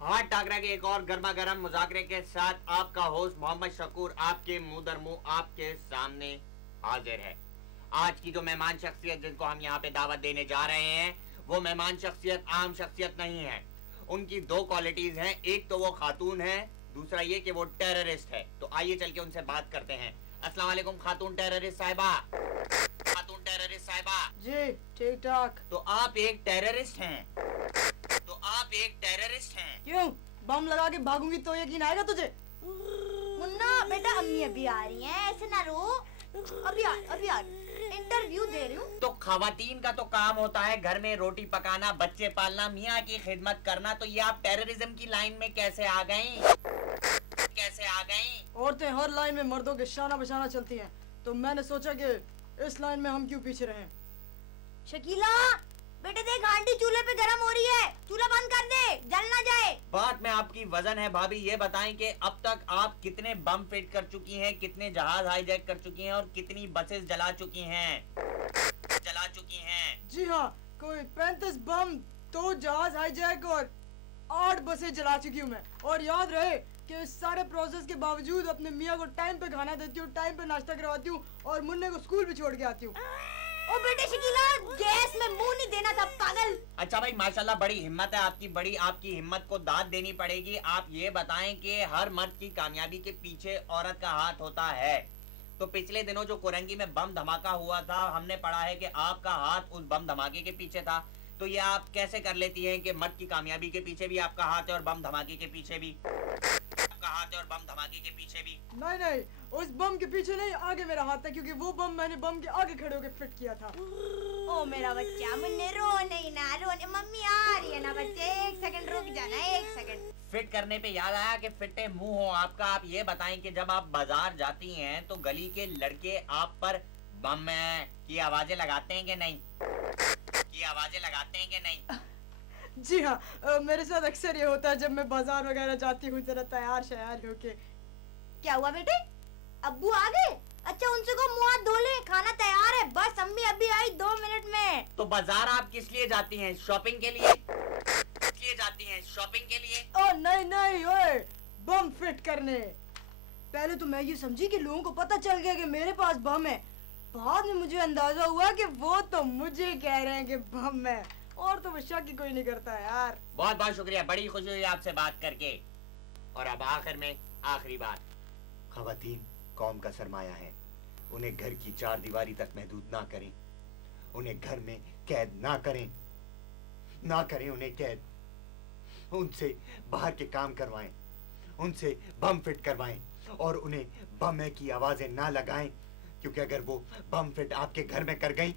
हाथ टाकरा के एक और गर्मा गर्म मुजाकरे के साथ आपका होस्ट मोहम्मद शकूर आपके मुंह दर मुंह आपके सामने हाजिर है। आज की जो मेहमान शख्सियत जिनको हम यहाँ पे दावत देने जा रहे हैं, वो मेहमान शख्सियत आम शख्सियत नहीं है। उनकी दो क्वालिटीज हैं, एक तो वो खातून है, दूसरा ये कि वो टेररिस्ट है। तो आइए चल के उनसे बात करते हैं। अस्सलाम वालेकुम खातून टेररिस्ट साहिबा। खातून टेररिस्ट साहिबा जी ठीक ठाक। तो आप एक टेररिस्ट हैं? तो आप एक टेररिस्ट हैं? क्यों बम लगा के भागूंगी तो यकीन आएगा तुझे? मुन्ना बेटा अम्मी अभी आ रही हैं, ऐसे ना रो। अभी आ इंटरव्यू दे रही हूँ। तो खवातीन का तो काम होता है घर में रोटी पकाना, बच्चे पालना, मियाँ की खिदमत करना। तो ये आप टेररिज्म की लाइन में कैसे आ गईं? कैसे आ गईं? औरतें हर लाइन में मर्दों के शाना बशाना चलती हैं, तो मैंने सोचा कि इस लाइन में हम क्यों पीछे रहें। शकीला बेटे देख हांडी चूल्हे पे गरम हो रही है, चूल्हा बंद कर दे, जल ना जाए। बात में आपकी वजन है भाभी। ये बताएं कि अब तक आप कितने बम फिट कर चुकी हैं, कितने जहाज हाईजैक कर चुकी हैं और कितनी बसेस जला चुकी हैं? जी हाँ, कोई 35 बम, 2 जहाज हाईजैक और 8 बसें जला चुकी हूँ मैं। और याद रहे कि इस सारे प्रोसेस के बावजूद अपने मियाँ को टाइम पे खाना देती हूँ, टाइम पे नाश्ता करवाती हूँ और मुन्ने को स्कूल भी छोड़ के आती हूँ। ओ बेटे शकीला गैस में मुंह नहीं देना था पागल। अच्छा भाई माशाल्लाह, बड़ी हिम्मत है आपकी, बड़ी आपकी हिम्मत को दाद देनी पड़ेगी। आप ये बताएं कि हर मर्द की कामयाबी के पीछे औरत का हाथ होता है। तो पिछले दिनों जो कोरंगी में बम धमाका हुआ था, हमने पढ़ा है कि आपका हाथ उस बम धमाके के पीछे था। तो ये आप कैसे कर लेती हैं कि मर्द की कामयाबी के पीछे भी आपका हाथ है और बम धमाके के पीछे भी आपका हाथ है और बम धमाके के पीछे भी? नहीं, उस बम के पीछे नहीं, आगे मेरा हाथ है, क्योंकि वो बम मैंने बम के आगे खड़े होकर फिट किया था। ओ मेरा बच्चा, मुन्ने रो नहीं ना, रोने मम्मी आ रही है ना बच्चे, 1 सेकंड रुक जाना, 1 सेकंड। फिट करने पे याद आया कि फिटे मुंह हो आपका। आप ये बताएं कि जब आप बाजार जाती हैं तो गली के लड़के आप पर बम की आवाजें लगाते हैं कि नहीं? जी हाँ, मेरे साथ अक्सर ये होता है जब मैं बाजार वगैरह जाती हूँ जरा तैयार शयार होके। क्या हुआ बेटे, अब्बू आ गए? अच्छा उनसे को मुंह हाथ धो ले, खाना तैयार है, बस अम्मी अभी आई 2 मिनट में। तो बाजार आप किस लिए जाती हैं? शॉपिंग के लिए? ओ नहीं ओए, बम फिट करने। पहले तो मैं ये समझी कि लोगों को पता चल गया कि मेरे पास बम है। बाद में मुझे अंदाजा हुआ कि वो तो मुझे कह रहे हैं कि बम है, और तो वो शक ही कोई नहीं करता यार। बहुत बहुत शुक्रिया, बड़ी खुशी हुई आपसे बात करके। और अब आखिर में आखिरी बात, खवातीन कौम का सरमाया है। उन्हें घर की 4 दीवारी तक महदूद ना करें, उन्हें घर में कैद ना करें उन्हें कैद। उनसे बाहर के काम करवाएं, उनसे बम फिट करवाएं और उन्हें बम की आवाजें ना लगाएं, क्योंकि अगर वो बम फिट आपके घर में कर गई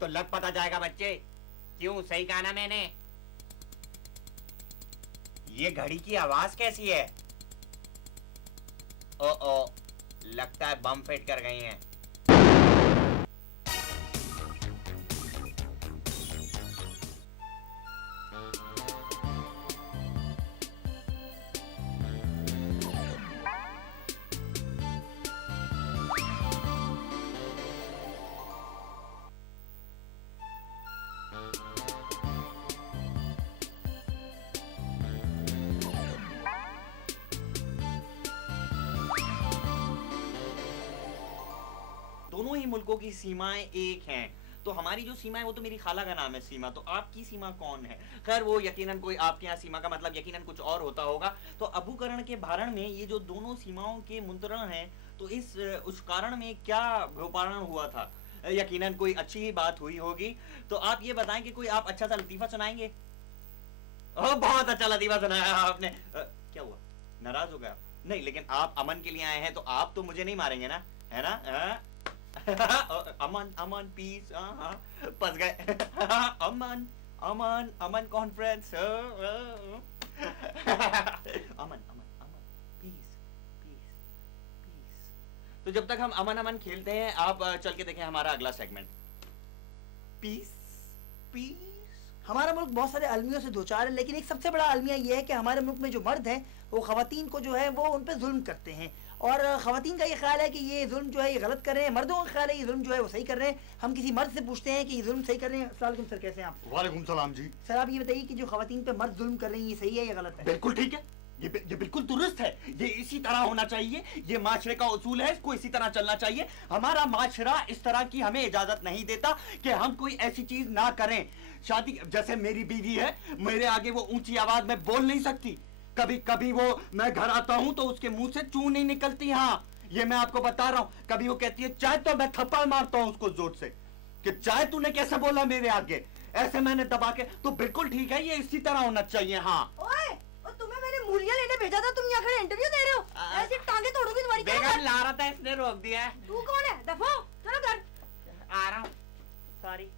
तो लग पता जाएगा बच्चे। क्यों, सही कहा ना मैंने? ये घड़ी की आवाज कैसी है? ओ लगता है बम फिट कर गई हैं। दोनों ही मुल्कों की सीमाएं एक हैं। तो हमारी जो सीमा है वो तो मेरी खाला का नाम है सीमा। तो आपकी सीमा कौन है? खैर वो यकीनन कोई, आपके यहाँ सीमा का मतलब यकीनन कुछ और होता होगा। तो अबू करण के भारण में ये जो दोनों सीमाओं के मुंतरण हैं, तो उस कारण में क्या भूपारण हुआ था? यकीनन कोई अच्छी ही बात हुई होगी। तो आप ये बताएं कि कोई आप अच्छा सा लतीफा सुनाएंगे? बहुत अच्छा लतीफा सुनाया आपने। क्या हुआ, नाराज हो गया? नहीं, लेकिन आप अमन के लिए आए हैं तो आप तो मुझे नहीं मारेंगे ना, है ना? अमन पीस, फंस गए। अमन कॉन्फ्रेंस। अमन पीस। तो जब तक हम अमन खेलते हैं, आप चल के देखें हमारा अगला सेगमेंट, पीस। हमारा मुल्क बहुत सारे अलमियों से दो चार है, लेकिन एक सबसे बड़ा अलमिया ये है कि हमारे मुल्क में जो मर्द हैं वो ख़वातीन को जो है वो उन पर जुल्म करते हैं, और ख़वातीन का ये ख्याल है कि ये जुल्म जो है ये गलत कर रहे हैं, मर्दों का ख्याल है ये जुल्म जो है वो सही कर रहे हैं। हम किसी मर्द से पूछते हैं कि ये जुल्म सही कर रहे हैं। अस्सलाम वालेकुम सर, कैसे हैं आप? वालेकुम सलाम जी। सर आप ये बताइए कि जो ख़वातीन पे मर्द जुल्म कर रही हैं ये सही है या गलत है? बिल्कुल ठीक है, ये बिल्कुल दुरुस्त है, ये इसी तरह होना चाहिए, ये माशरे का उसूल है, इसको इसी तरह चलना चाहिए। हमारा माशरा इस तरह की हमें इजाजत नहीं देता कि हम कोई ऐसी चीज ना करें। शादी जैसे मेरी बीवी है, मेरे आगे वो ऊंची आवाज में बोल नहीं सकती, कभी कभी वो मैं घर आता हूं तो उसके मुंह से चू नहीं निकलती। हाँ, ये मैं आपको बता रहा हूं। कभी वो कहती है चाय, तो मैं थप्पड़ मारता हूं उसको जोर से कि चाय तूने कैसे बोला मेरे आगे, ऐसे मैंने दबा के। तो बिल्कुल ठीक है, ये इसी तरह होना चाहिए। हाँ ओए, और तुम्हें मैंने मूलियां लेने भेजा था, तुम यहाँ खड़े इंटरव्यू दे रहे हो? ऐसी टांगे तोड़ोगी तुम्हारी। बेगम ला रहा था, इसने रोक दिया। तू कौन है? दफा हो, चलो घर। आ रहा हूँ, सॉरी।